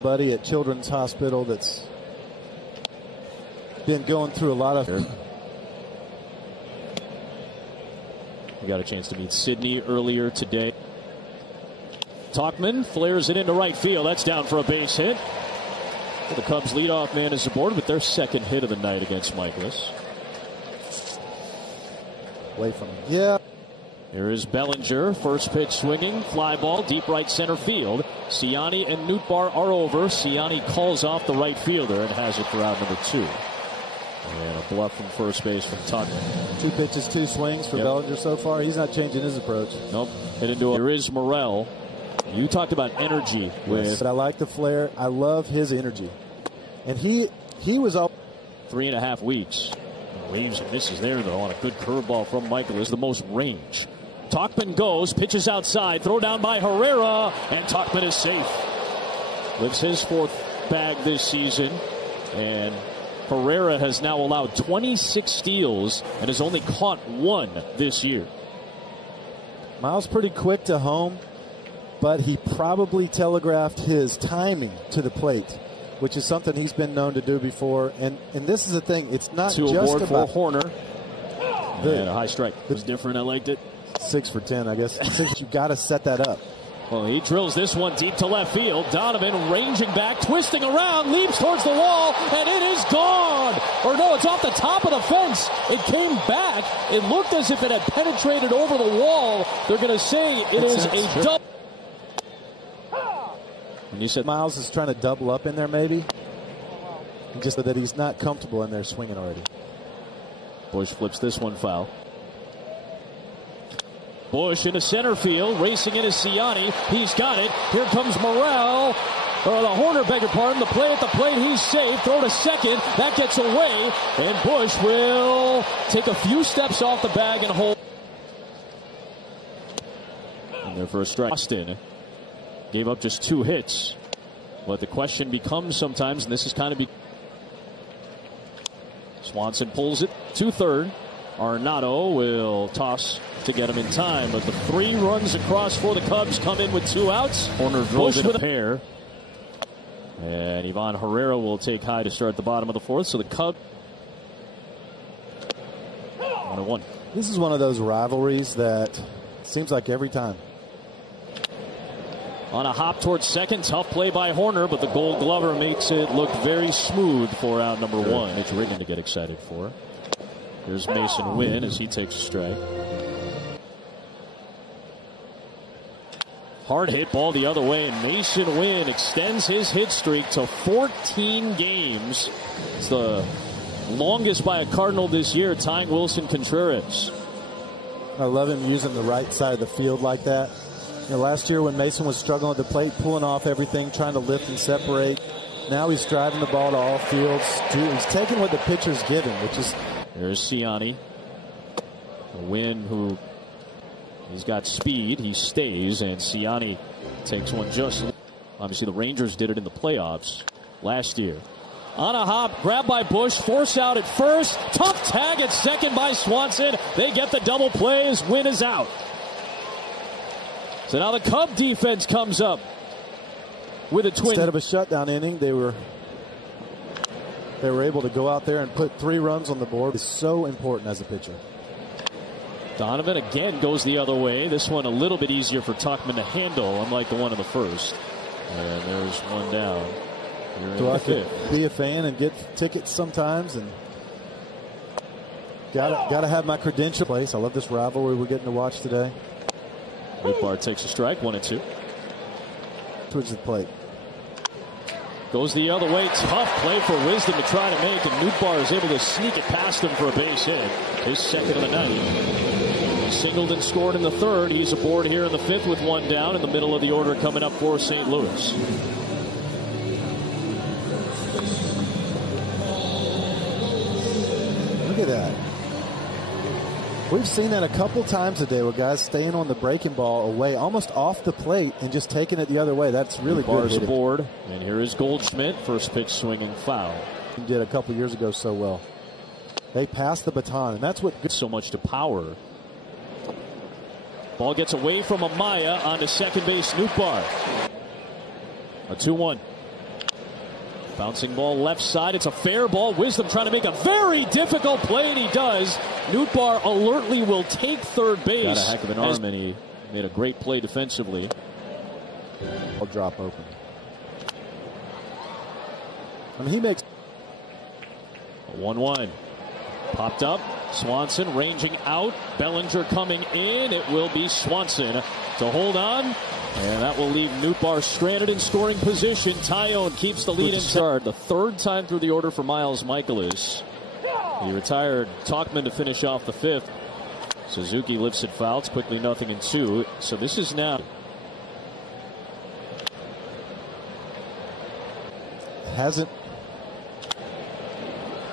Buddy at Children's Hospital that's been going through a lot of. We got a chance to meet Sydney earlier today. Tauchman flares it into right field. That's down for a base hit. The Cubs leadoff man is aboard with their second hit of the night against Michaelis. Away from him. Yeah. Here is Bellinger, first pitch swinging, fly ball, deep right center field. Siani and Nootbaar are over. Siani calls off the right fielder and has it for out number 2. And a bluff from first base from Tauchman. 2 pitches, 2 swings for Bellinger so far. He's not changing his approach. Nope. Hit into Here is Morel. You talked about energy with. But I like the flare. I love his energy. And he was up 3.5 weeks. Leaves and misses there, though, on a good curveball from Michaelis. The most range. Tauchman goes, pitches outside, throw down by Herrera, and Tauchman is safe. Lifts his 4th bag this season, and Herrera has now allowed 26 steals and has only caught 1 this year. Miles pretty quick to home, but he probably telegraphed his timing to the plate, which is something he's been known to do before. And this is the thing, it's not just about for Horner. And a high strike. It was different. I liked it. 6 for 10, I guess. 6, you got to set that up. Well, he drills this one deep to left field. Donovan ranging back, twisting around, leaps towards the wall, and it is gone. Or no, it's off the top of the fence. It came back. It looked as if it had penetrated over the wall. They're going to say it is a double. And you said Miles is trying to double up in there, maybe, just so that he's not comfortable in there swinging already. Bush flips this one foul. Bush into center field, racing into Siani. He's got it. Here comes Morel. Or the Horner, beg your pardon. The play at the plate. He's safe. Throw to second. That gets away. And Bush will take a few steps off the bag and hold. And there for a strike. Austin gave up just 2 hits. But the question becomes sometimes, and this is kind of Swanson pulls it to third. Arenado will toss to get him in time, but the 3 runs across for the Cubs come in with 2 outs. Horner drills in a pair. And Ivan Herrera will take high to start the bottom of the 4th. So the Cubs 1-1. This is one of those rivalries that seems like every time. On a hop towards second, tough play by Horner, but the Gold Glover makes it look very smooth for out number 1. It's Riggin to get excited for. Here's Mason Wynn as he takes a strike. Hard hit ball the other way, and Mason Wynn extends his hit streak to 14 games. It's the longest by a Cardinal this year, tying Wilson Contreras. I love him using the right side of the field like that. You know, last year when Mason was struggling at the plate, pulling off everything, trying to lift and separate. Now he's driving the ball to all fields. He's taking what the pitcher's giving, which is. There's Siani. Wynn, who he's got speed, he stays, and Siani takes one just. Obviously, the Rangers did it in the playoffs last year. On a hop, grabbed by Bush, force out at first, tough tag at second by Swanson. They get the double play as Wynn is out. So now the Cub defense comes up with a twin. Instead of a shutdown inning, they were able to go out there and put 3 runs on the board. It's so important as a pitcher. Donovan again goes the other way. This one a little bit easier for Tauchman to handle, unlike the one in the first. And there's one down. So I could be a fan and get tickets sometimes, and gotta have my credential place. I love this rivalry we're getting to watch today. Nootbaar takes a strike, 1-2. Towards the plate. Goes the other way. Tough play for Wisdom to try to make, and Nootbaar is able to sneak it past him for a base hit. His second of the night. He singled and scored in the 3rd. He's aboard here in the 5th with 1 down in the middle of the order coming up for St. Louis. Look at that. We've seen that a couple times today where guys staying on the breaking ball away, almost off the plate, and just taking it the other way. That's really good. Bars aboard, and here is Goldschmidt. First pitch swinging foul. He did a couple years ago so well. They passed the baton, and that's what gives so much to power. Ball gets away from Amaya onto second base. Nootbaar. A 2-1. Bouncing ball left side. It's a fair ball. Wisdom trying to make a very difficult play, and he does. Nootbaar alertly will take third base. Got a heck of an arm, and he made a great play defensively. I'll drop open. I mean, he makes 1-1. Popped up. Swanson ranging out. Bellinger coming in. It will be Swanson to hold on. And that will leave Nootbaar stranded in scoring position. Tyone keeps the lead in start. The third time through the order for Miles Michaelis. He retired Talkman to finish off the fifth. Suzuki lifts it foul. It's quickly 0-2. So this is now.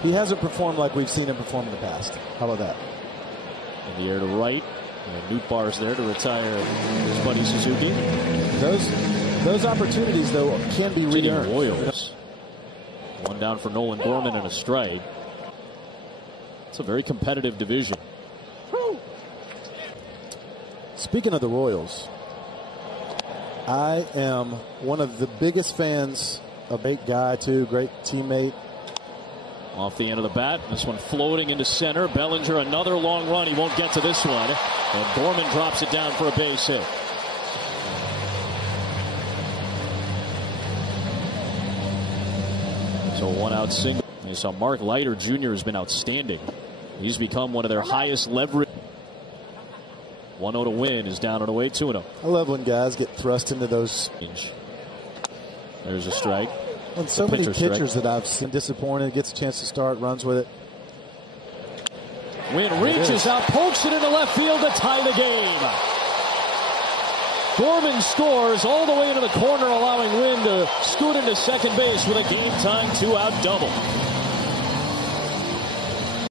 He hasn't performed like we've seen him perform in the past. How about that? In the air to right. And Nootbaar's there to retire his buddy Suzuki. Those opportunities, though, can be re-earned. Royals. One down for Nolan Gorman and a strike. It's a very competitive division. Speaking of the Royals, I am one of the biggest fans of great guy, too, great teammate. Off the end of the bat. This one floating into center. Bellinger, another long run. He won't get to this one. And Gorman drops it down for a base hit. So one out single. You saw Mark Leiter Jr. has been outstanding. He's become one of their highest leverage. 1-0 to win is down and away 2-0. I love when guys get thrust into those. There's a strike. And so many pitchers that I've seen disappointed, gets a chance to start, runs with it. Wynn reaches out, pokes it into left field to tie the game. Gorman scores all the way into the corner, allowing Wynn to scoot into second base with a game-time 2-out double.